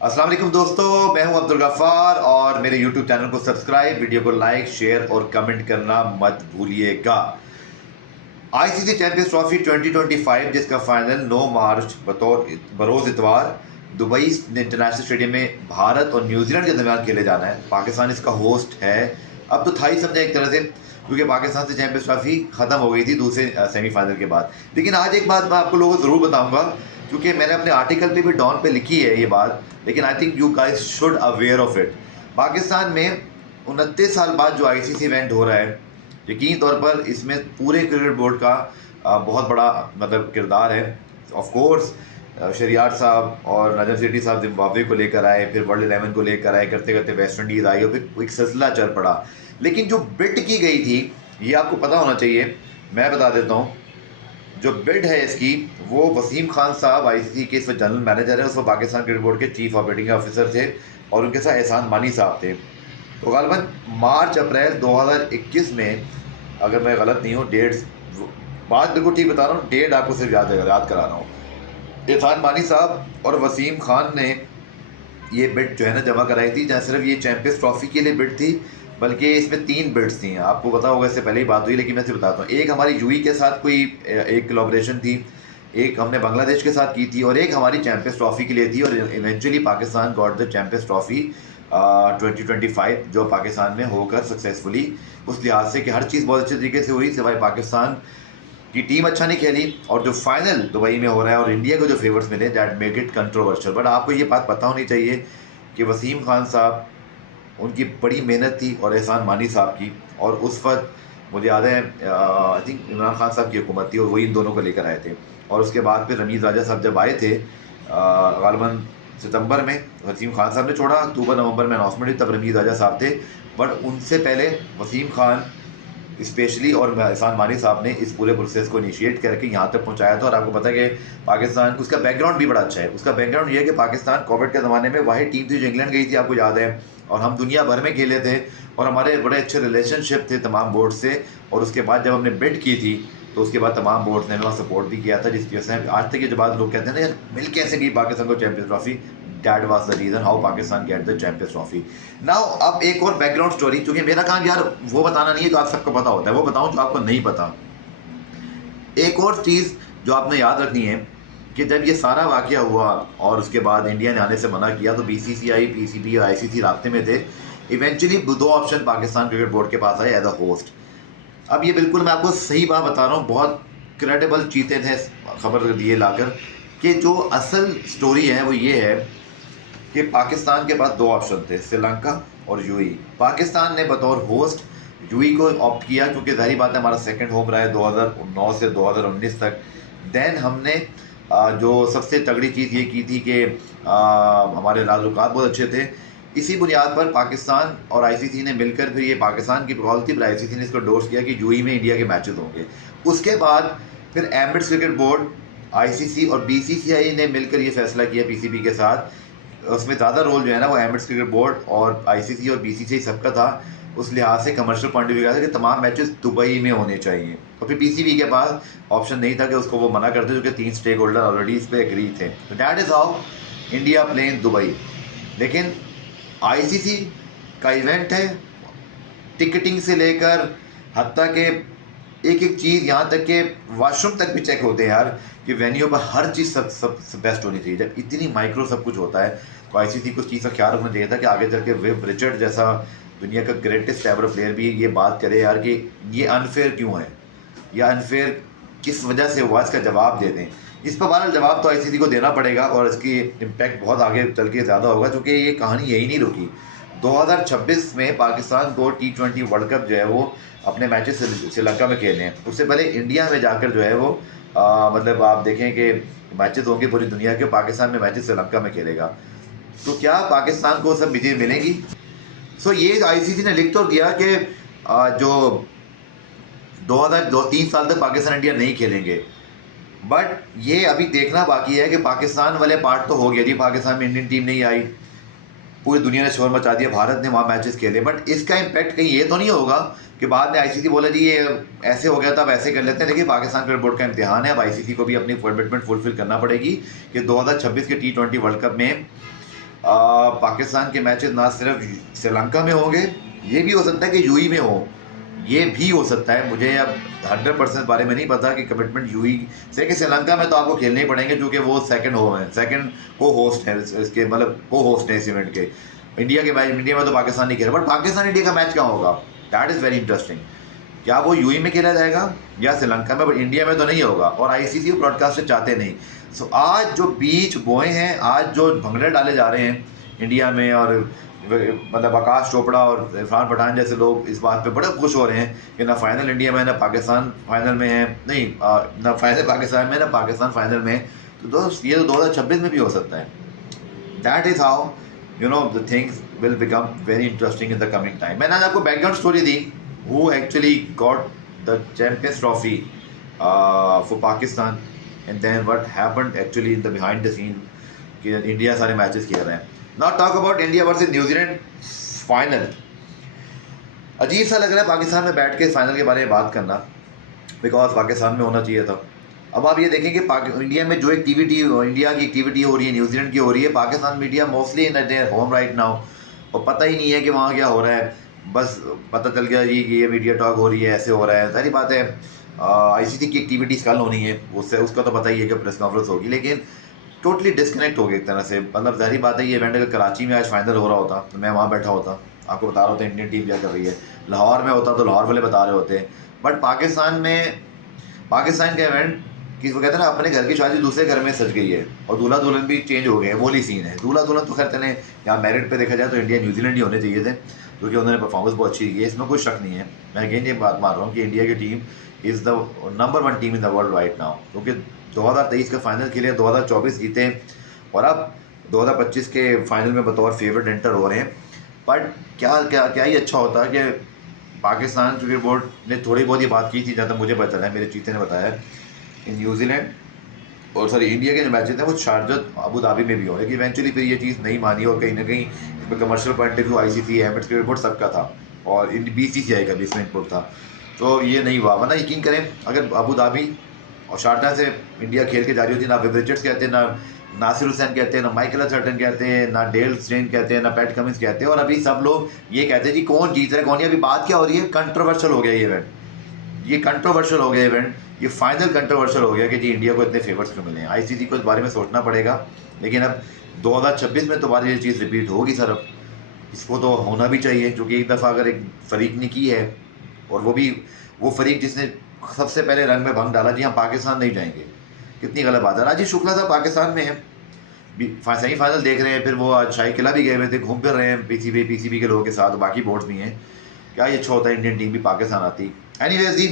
अस्सलाम वालेकुम दोस्तों, मैं हूं अब्दुल गफ्फार और मेरे YouTube चैनल को सब्सक्राइब, वीडियो को लाइक, शेयर और कमेंट करना मत भूलिएगा। आईसीसी चैंपियंस ट्रॉफी 2025 जिसका फाइनल 9 मार्च बरोज इतवार दुबई इंटरनेशनल स्टेडियम में भारत और न्यूजीलैंड के दरमियान खेले जाना है। पाकिस्तान इसका होस्ट है। अब तो था ही समझे एक तरह से, क्योंकि पाकिस्तान से चैंपियंस ट्रॉफी खत्म हो गई थी दूसरे सेमीफाइनल के बाद। लेकिन आज एक बात मैं आपको लोगों को ज़रूर बताऊंगा, क्योंकि मैंने अपने आर्टिकल पे भी डॉन पे लिखी है ये बात, लेकिन I think you guys should aware of it. Pakistan में 29 साल बाद जो आईसीसी इवेंट हो रहा है, यकीन तौर पर इसमें पूरे क्रिकेट बोर्ड का बहुत बड़ा मतलब किरदार है। ऑफ कोर्स शरियार साहब और नजर सिटी साहब जिम्बाब्वे को लेकर आए, फिर वर्ल्ड 11 को लेकर आए, करते करते वेस्ट इंडीज़ आई और फिर एक सिलसिला चल पड़ा। लेकिन जो बिड की गई थी, ये आपको पता होना चाहिए, मैं बता देता हूँ। जो बिड है इसकी, वो वसीम खान साहब आईसीसी के इस वक्त जनरल मैनेजर हैं, उस वक्त पाकिस्तान क्रिकेट बोर्ड के चीफ ऑपरेटिंग ऑफिसर थे, और उनके साथ एहसान मानी साहब थे। तो गालबन मार्च अप्रैल 2021 में, अगर मैं गलत नहीं हूँ, डेट्स बात बिल्कुल ठीक बता रहा हूँ, डेट आपको सिर्फ याद करा रहा हूँ। एहसान मानी साहब और वसीम खान ने ये बिड जो है ना जमा कराई थी, जहाँ सिर्फ ये चैंपियंस ट्रॉफी के लिए बिड थी, बल्कि इसमें 3 बिड्स थी। आपको पता होगा, इससे पहले ही बात हुई, लेकिन मैं सिर्फ बताता हूँ। एक हमारी यूई के साथ कोई एक कोलैबोरेशन थी, एक हमने बांग्लादेश के साथ की थी, और एक हमारी चैंपियंस ट्रॉफी के लिए थी। और eventually Pakistan got the champions trophy 2025, जो पाकिस्तान में होकर सक्सेसफुली, उस लिहाज से कि हर चीज़ बहुत अच्छे तरीके से हुई, सिवाय पाकिस्तान की टीम अच्छा नहीं खेली, और जो फाइनल दुबई में हो रहा है और इंडिया को जो फेवर्स मिले, that make it controversial. But आपको ये बात पता होनी चाहिए कि वसीम खान साहब, उनकी बड़ी मेहनत थी, और एहसान मानी साहब की, और उस वक्त मुझे याद है आई थिंक इमरान खान साहब की हुकूमत थी, और वही इन दोनों को लेकर आए थे। और उसके बाद फिर रमीज़ राजा साहब जब आए थे गालबन सितंबर में, वसीम खान साहब ने छोड़ा, अक्टूबर नवंबर में अनाउंसमेंट हुई, तब रमीज़ राजा साहब थे। बट उनसे पहले वसीम खान स्पेशली और एहसान मानी साहब ने इस पूरे प्रोसेस को इनिशिएट करके यहाँ तक पहुँचाया था। और आपको पता है कि पाकिस्तान, उसका बैकग्राउंड भी बड़ा अच्छा है। उसका बैकग्राउंड ये है कि पाकिस्तान कोविड के ज़माने में वाहिद टीम थी जो इंग्लैंड गई थी, आपको याद है, और हम दुनिया भर में खेले थे, और हमारे बड़े अच्छे रिलेशनशिप थे तमाम बोर्ड से। और उसके बाद जब हमने बिड की थी, तो उसके बाद तमाम बोर्ड ने हमें सपोर्ट भी किया था, जिसकी वजह से आज तक ये जो बात लोग कहते हैं ना, यार मिल कैसे गई पाकिस्तान को champions trophy, that was the reason how Pakistan get the champions trophy. Now अब एक और बैकग्राउंड स्टोरी, क्योंकि मेरा काम यार वो बताना नहीं है जो आप सबको पता होता है, वो बताऊं जो आपको नहीं पता। एक और चीज़ जो आपने याद रखनी है कि जब ये सारा वाकया हुआ और उसके बाद इंडिया ने आने से मना किया, तो बीसीसीआई, पीसीबी और आईसीसी रास्ते में थे। Eventually 2 option Pakistan cricket board के पास आए एज अ होस्ट। अब ये बिल्कुल मैं आपको सही बात बता रहा हूँ, बहुत क्रेडिबल चीज़ें थे खबर दिए लाकर, कि जो असल स्टोरी है वो ये है कि पाकिस्तान के पास 2 ऑप्शन थे, श्रीलंका और यूएई। पाकिस्तान ने बतौर होस्ट यूएई को ऑप्ट किया, क्योंकि जाहिर बात है हमारा सेकंड होम रहा है 2009 से 2019 तक। देन हमने जो सबसे तगड़ी चीज़ ये की थी कि हमारे ताल्लुकात बहुत अच्छे थे। इसी बुनियाद पर पाकिस्तान और आईसीसी ने मिलकर, फिर ये पाकिस्तान की पहल थी, पर आईसीसी ने इसको डोर्स किया कि यूएई में इंडिया के मैचेस होंगे। उसके बाद फिर एमिरेट्स क्रिकेट बोर्ड, आईसीसी और बीसीसीआई ने मिलकर ये फैसला किया पीसीबी के साथ। उसमें ज़्यादा रोल जो है ना वो एमिरेट्स क्रिकेट बोर्ड और आईसीसी और बीसीसीआई सबका था। उस लिहाज से कमर्शियल पॉइंट ऑफ व्यू का था कि तमाम मैचेस दुबई में होने चाहिए, और फिर पीसीबी के पास ऑप्शन नहीं था कि उसको वो मना करते, क्योंकि 3 स्टेक होल्डर ऑलरेडी इस पर एग्री थे। तो that is how India play in Dubai. लेकिन आईसीसी का इवेंट है, टिकटिंग से लेकर हत्ता के एक एक चीज़, यहाँ तक कि वॉशरूम तक भी चेक होते हैं यार, कि वेन्यू पर हर चीज़ सब बेस्ट होनी चाहिए। जब इतनी माइक्रो सब कुछ होता है, तो आईसीसी को उस चीज़ का ख्याल रखना चाहिए था कि आगे चल के विव रिचर्ड जैसा दुनिया का ग्रेटेस्ट एवर प्लेयर भी ये बात करे यार कि ये अनफेयर क्यों है, या अनफेयर किस वजह से हुआ, इसका जवाब दे दें। इस पर बहरहाल जवाब तो आईसीसी को देना पड़ेगा, और इसकी इम्पैक्ट बहुत आगे चल के ज़्यादा होगा, क्योंकि ये कहानी यही नहीं रुकी। 2026 में पाकिस्तान को T20 वर्ल्ड कप जो है वो अपने मैचेस श्रीलंका में खेलने हैं। उससे पहले इंडिया में जाकर जो है वो मतलब आप देखें कि मैचेस होंगे पूरी दुनिया के, पाकिस्तान में मैचेस श्रीलंका में खेलेगा। तो क्या पाकिस्तान को सब विजय मिलेगी? सो ये आईसीसी ने लिख तो दिया कि जो 2003 साल तक पाकिस्तान इंडिया नहीं खेलेंगे, बट ये अभी देखना बाकी है कि पाकिस्तान वाले पार्ट तो हो गया जी, पाकिस्तान में इंडियन टीम नहीं आई, पूरी दुनिया ने शोर मचा दिया, भारत ने वहाँ मैचेस खेले, बट इसका इम्पैक्ट कहीं ये तो नहीं होगा कि बाद में आईसीसी बोला जी ये ऐसे हो गया, तब ऐसे कर लेते हैं। देखिए, पाकिस्तान क्रिकेट बोर्ड का इम्तिहान है, अब आईसीसी को भी अपनी कमिटमेंट फुलफिल करना पड़ेगी कि 2026 के T20 वर्ल्ड कप में पाकिस्तान के मैचेस ना सिर्फ श्रीलंका में होंगे, ये भी हो सकता है कि यूई में हो, ये भी हो सकता है। मुझे अब 100% बारे में नहीं पता कि कमिटमेंट यूई से कि श्रीलंका में तो आपको खेलने ही पड़ेंगे क्योंकि वो सेकंड हो है, सेकंड को होस्ट है इसके, मतलब को होस्ट है इस इवेंट के। इंडिया के मैच, इंडिया में तो पाकिस्तान नहीं खेल रहा, बट पाकिस्तान इंडिया का मैच कहाँ होगा, दैट इज़ वेरी इंटरेस्टिंग। क्या वो यूई में खेला जाएगा या श्रीलंका में, बट इंडिया में तो नहीं होगा, और आईसीसी ब्रॉडकास्टर चाहते नहीं। सो आज जो बीच बोए हैं, आज जो भंगड़े डाले जा रहे हैं इंडिया में, और मतलब आकाश चोपड़ा और इरफान पठान जैसे लोग इस बात पे बड़े खुश हो रहे हैं कि ना फाइनल इंडिया में, ना पाकिस्तान फाइनल में है, नहीं ना फाइनल पाकिस्तान में, ना पाकिस्तान फाइनल में। तो दोस्त ये तो 2026 में भी हो सकता है। That is how you know the things will become very interesting in the coming time. मैंने आज आपको बैकग्राउंड स्टोरी दी, who actually got the champions trophy for Pakistan, and then what happened actually in the behind the scene कि India सारे matches खेल रहे हैं। Now talk about India versus New Zealand final. अजीब सा लग रहा है पाकिस्तान में बैठ के फाइनल के बारे में बात करना, बिकॉज पाकिस्तान में होना चाहिए था। अब आप ये देखें कि इंडिया में जो एक्टिविटी, इंडिया की एक्टिविटी हो रही है, न्यूजीलैंड की हो रही है, Pakistan media mostly in their home right now, और पता ही नहीं है कि वहाँ क्या हो रहा है। बस पता चल गया जी कि ये मीडिया टॉक हो रही है, ऐसे हो रहा है। सारी बात है, आईसीसी की एक्टिविटीज़ कल होनी है, उससे उसका तो पता ही है कि प्रेस कॉन्फ्रेंस होगी, लेकिन टोटली डिस्कनेक्ट हो गई एक तरह से। मतलब जाहिर बात है, ये इवेंट अगर कराची में आज फाइनल हो रहा होता तो मैं वहाँ बैठा होता, आपको बता रहा होता इंडियन टीम क्या कर रही है। लाहौर में होता तो लाहौर वाले बता रहे होते। बट पाकिस्तान में, पाकिस्तान का इवेंट कि वो कहते हैं ना, अपने घर की शादी दूसरे घर में सज गई है, और दूल्हा दुल्हन भी चेंज हो गए हैं, वो ही सीन है। दूल्हा दुल्हन तो खैर चले, यहाँ मेरिट पे देखा जाए तो इंडिया न्यूजीलैंड ही होने चाहिए थे, क्योंकि उन्होंने परफॉर्मेंस बहुत अच्छी की है, इसमें कोई शक नहीं है। मैं अगेन ये बात मान रहा हूँ कि इंडिया की team is the number 1 team in the world right now, क्योंकि 2023 का फाइनल खेले, 2024 जीते, और अब 2025 के फाइनल में बतौर फेवरेट एंटर हो रहे हैं। बट क्या क्या क्या ही अच्छा होता है कि पाकिस्तान क्रिकेट बोर्ड ने थोड़ी बहुत ये बात की थी, जहाँ तक मुझे पता है, मेरे चीते ने बताया कि न्यूजीलैंड और सॉरी इंडिया के जो मैचेस हैं वो शारजत अबू धाबी में भी हो, लेकिन इवेंचुअली फिर ये चीज़ नहीं मानी, और कहीं ना कहीं इसमें commercial point of view ICC, Emirates cricket board सबका था, और बीसीसीआई का भी इसमें इनपुट था, तो ये नहीं हुआ। वरना यकीन करें, अगर अबू धाबी और शारजा से इंडिया खेल के जा रही होती, ना विव रिचर्ड्स कहते हैं, ना नासिर हुसैन कहते हैं, ना माइकल थर्टन कहते हैं, ना डेल स्टेन कहते हैं, ना पैट कमिंस कहते हैं, और अभी सब लोग ये कहते हैं जी कौन जीत रहा है, कौन। ये अभी बात क्या हो रही है, कंट्रोवर्शियल हो गया ये इवेंट, ये कंट्रोवर्शियल हो गया इवेंट, ये फाइनल कंट्रोवर्शियल हो गया कि जी इंडिया को इतने फेवर्स क्यों मिले हैं। आईसीसी को इस बारे में सोचना पड़ेगा, लेकिन अब 2026 में दोबारा ये चीज़ रिपीट होगी सर। अब इसको तो होना भी चाहिए, क्योंकि एक दफ़ा अगर एक फरीक ने की है, और वो भी वो फरीक जिसने सबसे पहले रंग में भंग डाला, जी हाँ पाकिस्तान नहीं जाएंगे, कितनी गलत बात है। राजीव शुक्ला साहब पाकिस्तान में है, सेमीफाइनल देख रहे हैं, फिर वो आज शाही किला भी गए हुए थे, घूम फिर रहे हैं पीसीबी के लोगों के साथ, बाकी बोर्ड्स भी हैं। क्या ये अच्छा होता है इंडियन टीम भी पाकिस्तान आती। एनीवेज जी,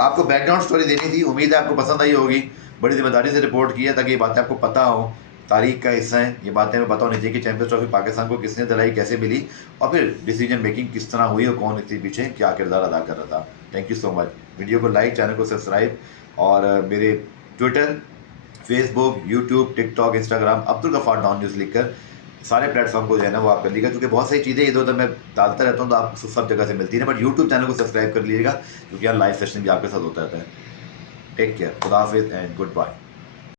आपको बैकग्राउंड स्टोरी देनी थी, उम्मीद है आपको पसंद आई होगी। बड़ी जिम्मेदारी से रिपोर्ट की है ताकि ये बातें आपको पता हो, तारीख का हिस्सा है ये बातें, हमें पता होनी चाहिए कि चैंपियंस ट्रॉफी पाकिस्तान को किसने दिलाई, कैसे मिली, और फिर डिसीजन मेकिंग किस तरह हुई, और कौन इसके पीछे क्या किरदार अदा कर रहा था। Thank you so much. Video को लाइक, चैनल को सब्सक्राइब, और मेरे Twitter, Facebook, YouTube, TikTok, Instagram Abdul Ghaffar Dawn News लिखकर सारे प्लेटफॉर्म को जो है ना वो आप कर लीजिएगा, क्योंकि बहुत सारी चीज़ें इधर उधर मैं डालता रहता हूँ तो आपको सब जगह से मिलती है, बट यूट्यूब चैनल को सब्सक्राइब कर लीजिएगा, क्योंकि यार लाइव सेशन भी आपके साथ होता रहता है। टेक केयर, खुदा हाफिज़ एंड गुड बाय।